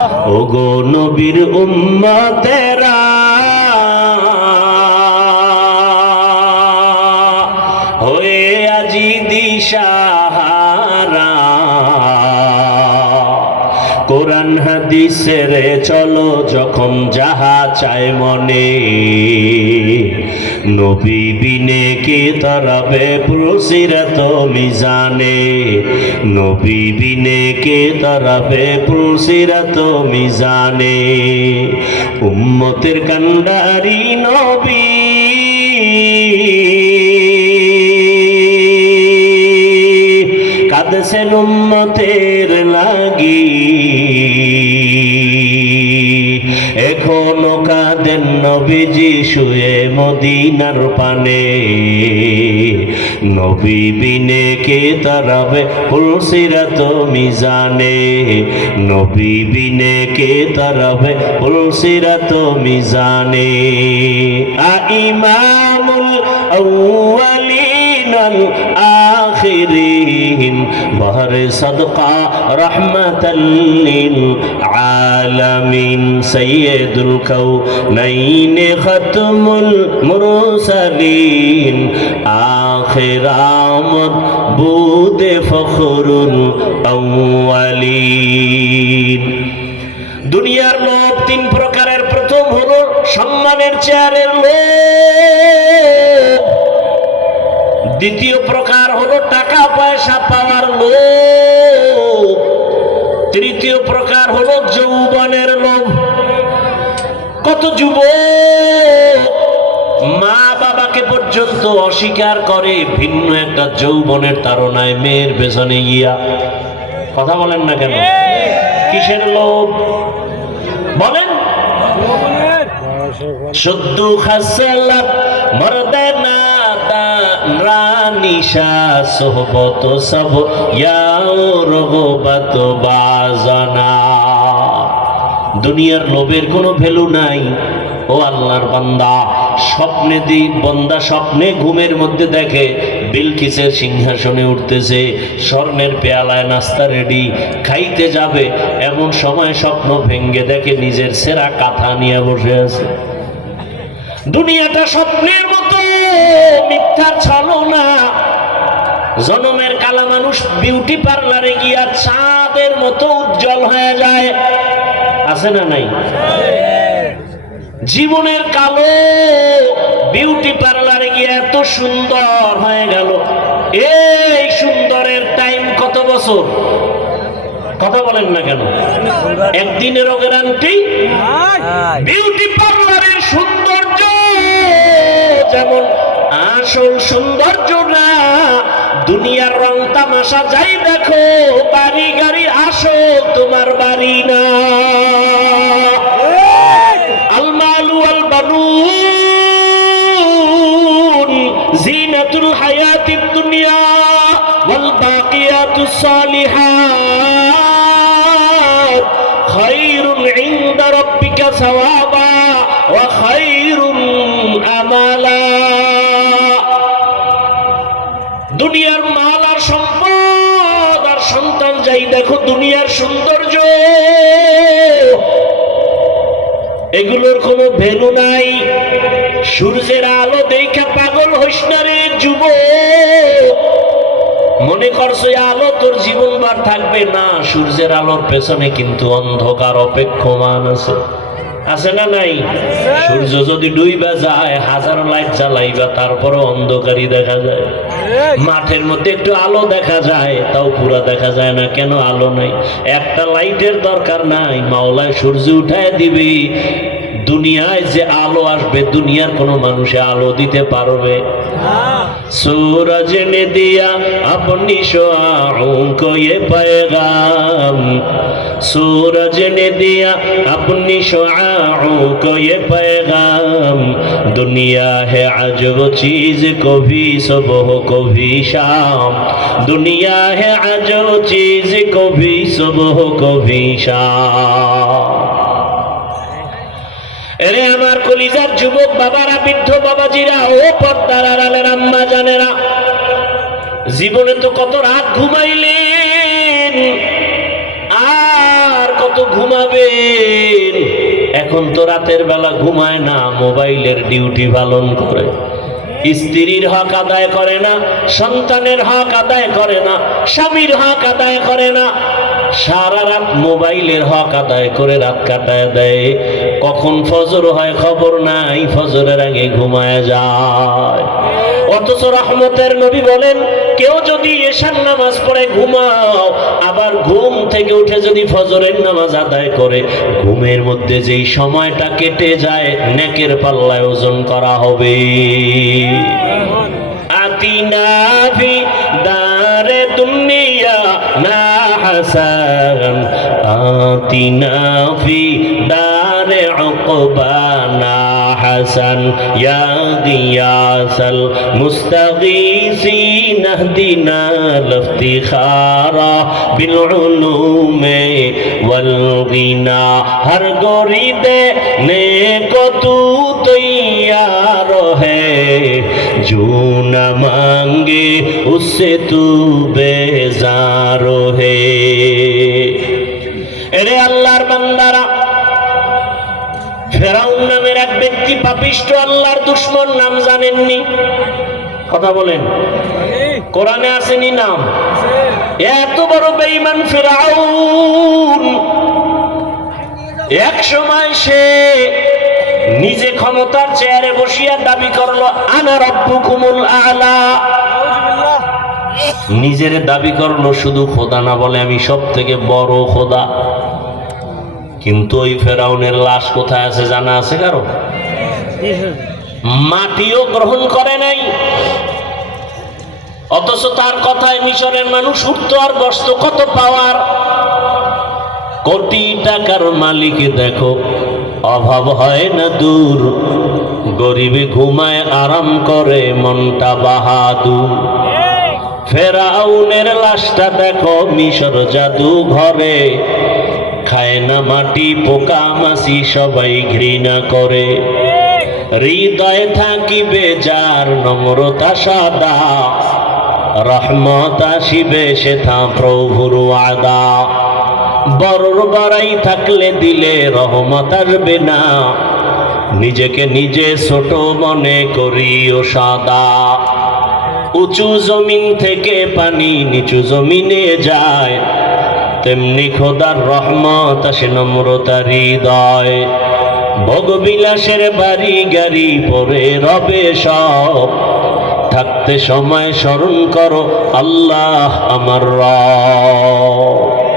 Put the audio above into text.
ওগো নবীর উম্মতেরা হয়ে আজি দিশাহারা, কোরআন হাদিসের চলো যখন যাহা চায় মনে, নবী বিনে কে তারাবে পুলসিরাত মিজানে, নবী বিনে কে তারাবে পুলসিরাত মিজানে। উম্মতের কান্ডারি নবী কাঁদছেন উম্মতের লাগি, এখনো কাঁদেন নবীজি শুয়ে মদিনার পানে, নবী বিনে কে তারাবে পুলসিরাত মিজানে, নবী বিনে কে তারাবে পুলসিরাত মিজানে। ইমামুল আউয়ালিন আল আখিরিন বহরে সদকা রহমাতাল লিল আলামিন, সৈয়দুল কাউনাইন খতমুল মুরসালিন, আখির আমদ বুদে ফখরুল আউয়ালিন। দুনিয়ার লোভ তিন প্রকারের। প্রথম হলো সম্মানের চেয়ারের লোভ, দ্বিতীয় প্রকার হলো টাকা পয়সা পাওয়ার লোভ, তৃতীয় প্রকার হলো যৌবনের লোভ। কত যুবক মা বাবাকে পর্যন্ত অস্বীকার করে ভিন্ন একটা যৌবনের তাড়নায় মেয়ের পেছনে গিয়া। কথা বলেন না কেন? কিসের লোভ বলেন? শুদ্ধ খাসালাত মর্দে না রানিশা সোহবত সব রগবত বাজানা। দুনিয়ার লোভের কোনো ভ্যালু নাই। ও আল্লাহর বান্দা, স্বপ্নে বন্দা স্বপ্নে ঘুমের মধ্যে দেখে বিলকিসের সিংহাসনে উঠতেছে, স্বর্ণের পেয়ালায় নাস্তা রেডি, খাইতে যাবে, এমন সময় স্বপ্ন ভেঙ্গে দেখে নিজের সেরা কাঁথা নিয়ে বসে আছে। দুনিয়াটা স্বপ্নের মতো, মিথ্যার ছলনা। জনমের কালা মানুষ বিউটি পার্লারে গিয়া চাঁদের মতো উজ্জ্বল হয়ে যায়, আছে না নাই? জীবনের কালো বিউটি পার্লারে গিয়ে এত সুন্দর হয়ে গেল। এই সুন্দরের টাইম কত বছর? কথা বলেন না কেন? একদিনেরও গ্যারান্টি। বিউটি পার্লারের সৌন্দর্য যেমন আসল সৌন্দর্য না। দুনিয়ার রং তামাশা যাই দেখো, বাড়ি গাড়ি আসল তোমার বাড়ি না। আলমালু আল বানুন জিনাতুল হায়াতিদ দুনিয়া ওয়াল বাকিয়াতুস সালিহাত খায়রুন ইনদা রাব্বিকা সাওয়াবা ওয়া খায়রুন আমালা। দুনিয়ার মাল আর সম্পদ আর সন্তান যাই দেখো, দুনিয়ার সৌন্দর্য, এগুলোর কোনো ভ্যালু নাই। সূর্যের আলো দেখে পাগল হইস না রে যুবক। মনে করছো আলো তোর জীবনভর থাকবে না, সূর্যের আলোর পেছনে কিন্তু অন্ধকার অপেক্ষমান আছে, আছে না নাই? সূর্য যদি ডুইবা যায়, হাজারো লাইট জ্বালাইবা, তারপরও অন্ধকারই দেখা যায়। মাঠের মধ্যে একটু আলো দেখা যায়, তাও পুরা দেখা যায় না। কেন? আলো নাই। একটা লাইটের দরকার নাই, মাওলায় সূর্য উঠায় দিবি। দুনিয়ায় যে আলো আসবে, দুনিয়ার কোনো মানুষে আলো দিতে পারবে? सूरज ने दिया अपनी शुआओं को ये पैगाम, सूरज ने दिया अपनी शुआओं को ये पैगाम, दुनिया है अजब चीज कभी सुबह कभी शाम, दुनिया है अजब चीज कभी सुबह कभी शाम। এরে আমার কলিজার যুবক বাবারা, বৃদ্ধ বাবাজিরা, ও পর্দার আড়ালের আম্মা জানেরা, জীবনে তো কত রাত ঘুমাইলেন, আর কত তো ঘুমাবেন, এখন তো রাতের বেলা ঘুমায় না, মোবাইলের ডিউটি পালন করে। স্ত্রীর হক আদায় করে না, সন্তানের হক আদায় করে না, স্বামীর হক আদায় করে না, সারা রাত মোবাইলের হক আদায় করে রাত কাটায় দেয়। কখন ফজর হয় খবর নাই, ফজরের আগে ঘুমায় যায়। অথচ রহমতের নবী বলেন, কেউ যদি এশার নামাজ পড়ে ঘুমাও, আবার ঘুম থেকে উঠে যদি ফজরের নামাজ আদায় করে, ঘুমের মধ্যে যেই সময়টা কেটে যায় নেকের পাল্লায় ওজন করা হবে। আতিনা ফি দারে দুনিয়া না হাসান, আতিনা ফি দারে উকবা না হাসান, ইয়া গিয়াসাল মুস্তাগীসিন ইহদিনা লিফতিখারা বিল উলুমে ওয়াল গিনা। হর গরিদে নেকো তু তৈয়ার হ্যায়, जो न मांगे उससे तू बेजार है। এরে আল্লাহর বান্দারা, ফেরাউন নামের এক ব্যক্তি পাপিষ্ঠ আল্লাহর দুশমন, নাম জানেননি? কথা বলেন, কোরআনে আসেনি নাম? এত বড় বেঈমান ফেরাউন, এক সময় সে নিজে ক্ষমতার চেয়ারে বসিয়া দাবি করলো আনা রাব্বুকুমুল আলা। নিজের দাবি করলো, শুধু খোদা না বলে আমি সব থেকে বড় খোদা। কিন্তু ওই ফেরাউনের লাশ কোথায় আছে জানা আছে কারো? মাটিও গ্রহণ করে নাই। অথচ তার কথায় মিশরের মানুষ উঠতো আর বসতো। কত পাওয়ার! কোটি টাকার মালিক দেখো, অভাব হয় না দূর, গরিবে ঘুমায় আরাম করে মনটা বাহাদুর। ফেরাউনের লাশটা দেখো মিশর জাদু ঘরে, খায় না মাটি পোকা মাছি সবাই ঘৃণা করে। হৃদয়ে থাকিবে যার নম্রতা সাদা, রহমত আসিবে সেথা প্রভুর ওয়াদা। বড়র বড়াই থাকলে দিলে রহমত আসবে না, নিজেকে নিজে ছোট মনে করিও সাদা। উঁচু জমিন থেকে পানি নিচু জমিনে যায়, তেমনি খোদার রহমত আসে নম্রতার হৃদয়। ভোগবিলাসের বাড়ি গাড়ি পরে রবে সব, থাকতে সময় স্মরণ করো আল্লাহ আমার রব।